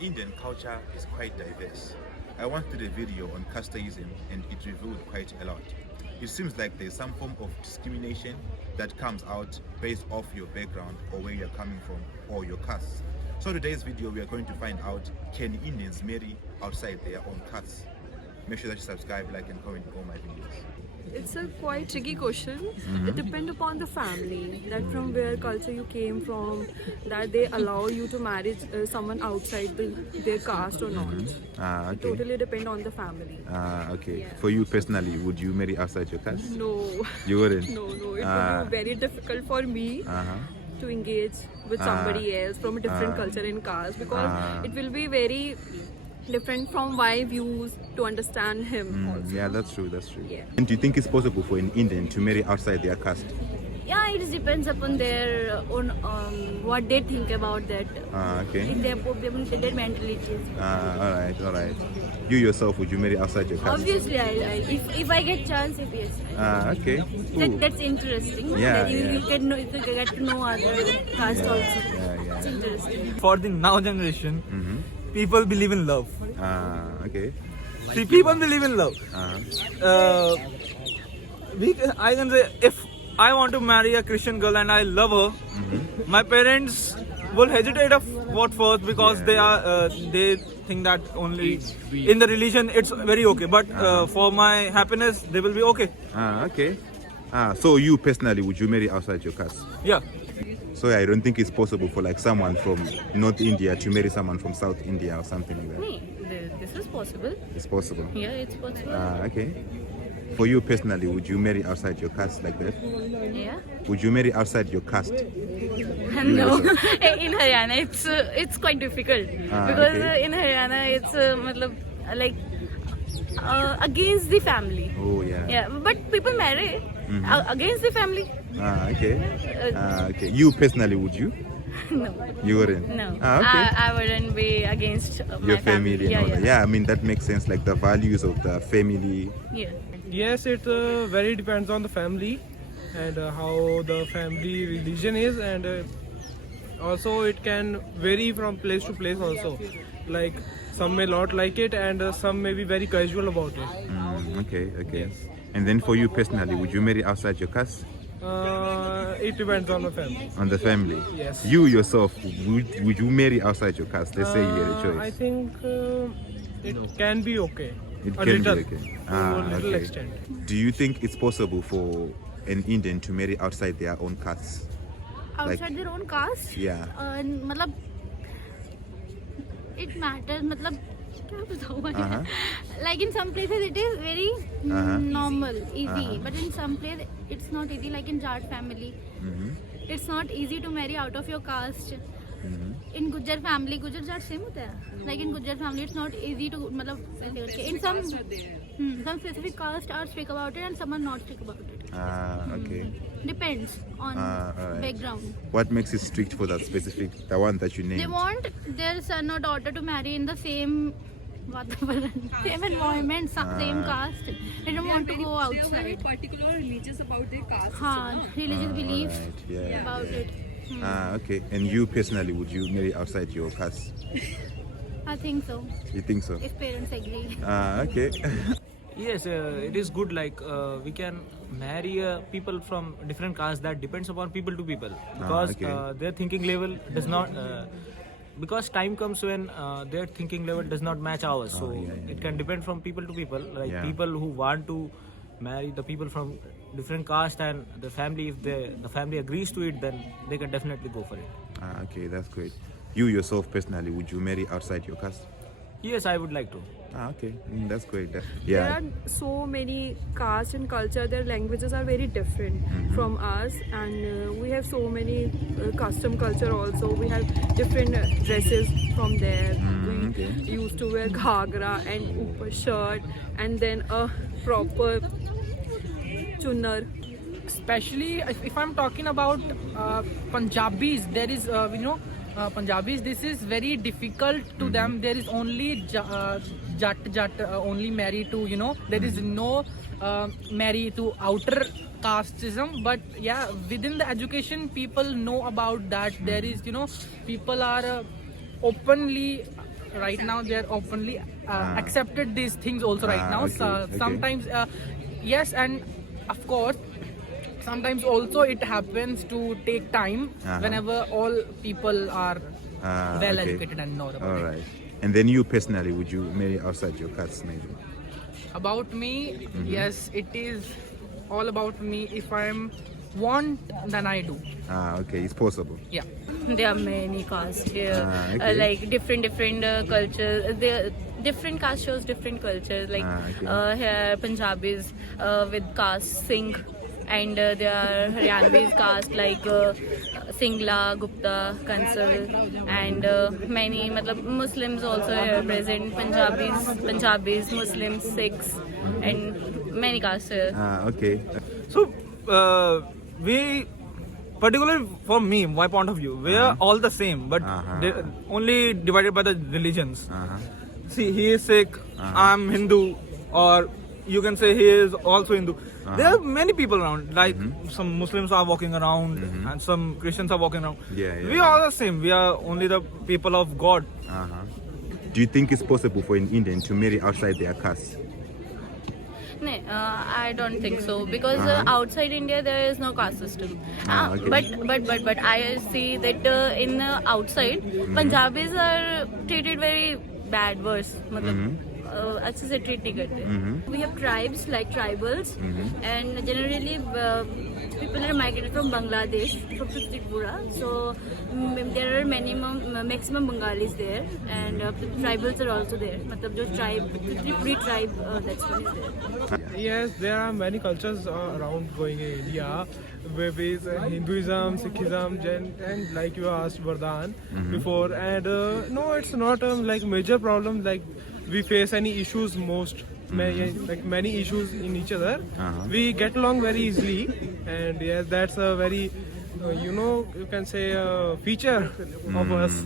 Indian culture is quite diverse. I once did a video on casteism and it revealed quite a lot. It seems like there's some form of discrimination that comes out based off your background or where you're coming from or your caste. So today's video we are going to find out, can Indians marry outside their own castes? Make sure that you subscribe, like and comment on all my videos. It's a quite tricky question. It depends upon the family, that from where culture you came from, that they allow you to marry someone outside their caste or not. Okay. Totally depend on the family. Okay. Yeah. For you personally, would you marry outside your caste? No, You wouldn't? no, it would be very difficult for me to engage with somebody else from a different culture and caste, because it will be very different from my views to understand him also. Yeah, that's true. That's true. Yeah. And do you think it's possible for an Indian to marry outside their caste? Yeah, it depends upon their own what they think about that. Okay. In their mentalities. All right. All right. You yourself, would you marry outside your caste? Obviously, if I get chance, if yes. Okay. Cool. That's interesting. Yeah, That you yeah. can know, if you get to know other caste also. Yeah. It's interesting. For the now generation, people believe in love. Okay. See, people believe in love. I can say, if I want to marry a Christian girl and I love her, my parents will hesitate of what first, because they think that only in the religion it's very okay, but for my happiness they will be okay. Okay. So you personally, would you marry outside your caste? Yeah. So I don't think it's possible for like someone from North India to marry someone from South India or something like that. This is possible. It's possible. Yeah, it's possible. Okay. For you personally, would you marry outside your caste like that? Yeah. Would you marry outside your caste? No, in Haryana it's quite difficult because okay. in Haryana it's like against the family. Oh yeah. Yeah, but people marry against the family. Okay. Okay. You personally, would you? No, You wouldn't? no. Okay. I wouldn't be against my Your family and all that. Yeah. Yeah, I mean that makes sense. Like the values of the family. Yeah. Yes, it very depends on the family and how the family religion is, and also it can vary from place to place also. Like some may not like it, and some may be very casual about it. Okay. Okay. And then for you personally, would you marry outside your caste? It depends on the family. On the family. Yes. You yourself, would you marry outside your caste? Let's say you had a I choice. think it can be okay. It a can little, be okay. to a little Okay. extent. Do you think it's possible for an Indian to marry outside their own caste? Outside their own caste. Yeah. मतलब it matters. मतलब क्या बताऊँ मैं? Like in some places it is very normal, easy, but in some place it's not easy. Like in Jat family, it's not easy to marry out of your caste. In Gujjar family, Gujjar Jat same होता है. Like in Gujjar family, it's not easy to मतलब in some specific caste are strict about it and some are not strict about it. Okay. Depends on alright. background. What makes it strict for that specific, the one that you named? They want their son or daughter to marry in the same same environment, same caste. They don't want to go They are very outside. particular religious about their caste. Religious beliefs Alright, yeah. about it. Okay. And you personally, would you marry outside your caste? I think so. You think so? If parents agree. Okay. Yes, it is good. Like we can marry people from different castes. That depends upon people to people, because okay. their thinking level does not. Because time comes when their thinking level does not match ours, so it can depend from people to people. Like people who want to marry the people from different caste and the family, if the family agrees to it, then they can definitely go for it. Okay, that's great. You yourself personally, would you marry outside your caste? Yes, I would like to. Okay, that's great. There Yeah. are so many castes and culture, their languages are very different from us, and we have so many custom culture also. We have different dresses from there. We okay. used to wear ghagra and upper shirt and then a proper chunnar. Especially if I'm talking about Punjabis, there is Punjabis, this is very difficult to them. There is only Jat only marry to, there is no marry to outer casteism. But yeah, within the education, people know about that. There is, people are openly right now they are openly accepted these things also right now. Okay, okay. Sometimes yes, and of course sometimes also it happens to take time whenever all people are well okay. educated and know about All it. right. And then you personally, would you marry outside your caste, maybe? About me, yes, it is all about me. If I'm want, then I do. Okay, it's possible. Yeah. There are many castes here, okay. like different cultures. There different castes shows different cultures. Like okay. here Punjabis with caste Singh, and there are Haryanvis caste like Singla, Gupta, Kansal, and many. Matlab, Muslims also here present. Punjabis, Muslims, Sikhs, and many castes here. Okay. So, we, particularly for me, my point of view, we are all the same, but only divided by the religions. See, he is Sikh, I'm Hindu, or you can say he is also Hindu. There are many people around, like some Muslims are walking around and some Christians are walking around. We are all the same, we are only the people of God. Do you think it's possible for an Indian to marry outside their caste? No, I don't think so, because outside India there is no caste system. Okay. But I see that in outside Punjabis are treated very bad, worse. मतलब अच्छे से treat नहीं करते. We have tribes like tribals, and generally people are migrated from Bangladesh, from Tripura. So there are maximum Bengalis there, and tribals are also there. मतलब जो Tripuri tribe, that's one is there. Yes, there are many cultures around going in India, with Hinduism, Sikhism, and like you asked Vardhan before. And no, it's not like major problem. Like we face any issues like many issues in each other. We get along very easily, and yes, that's a very you can say feature of us.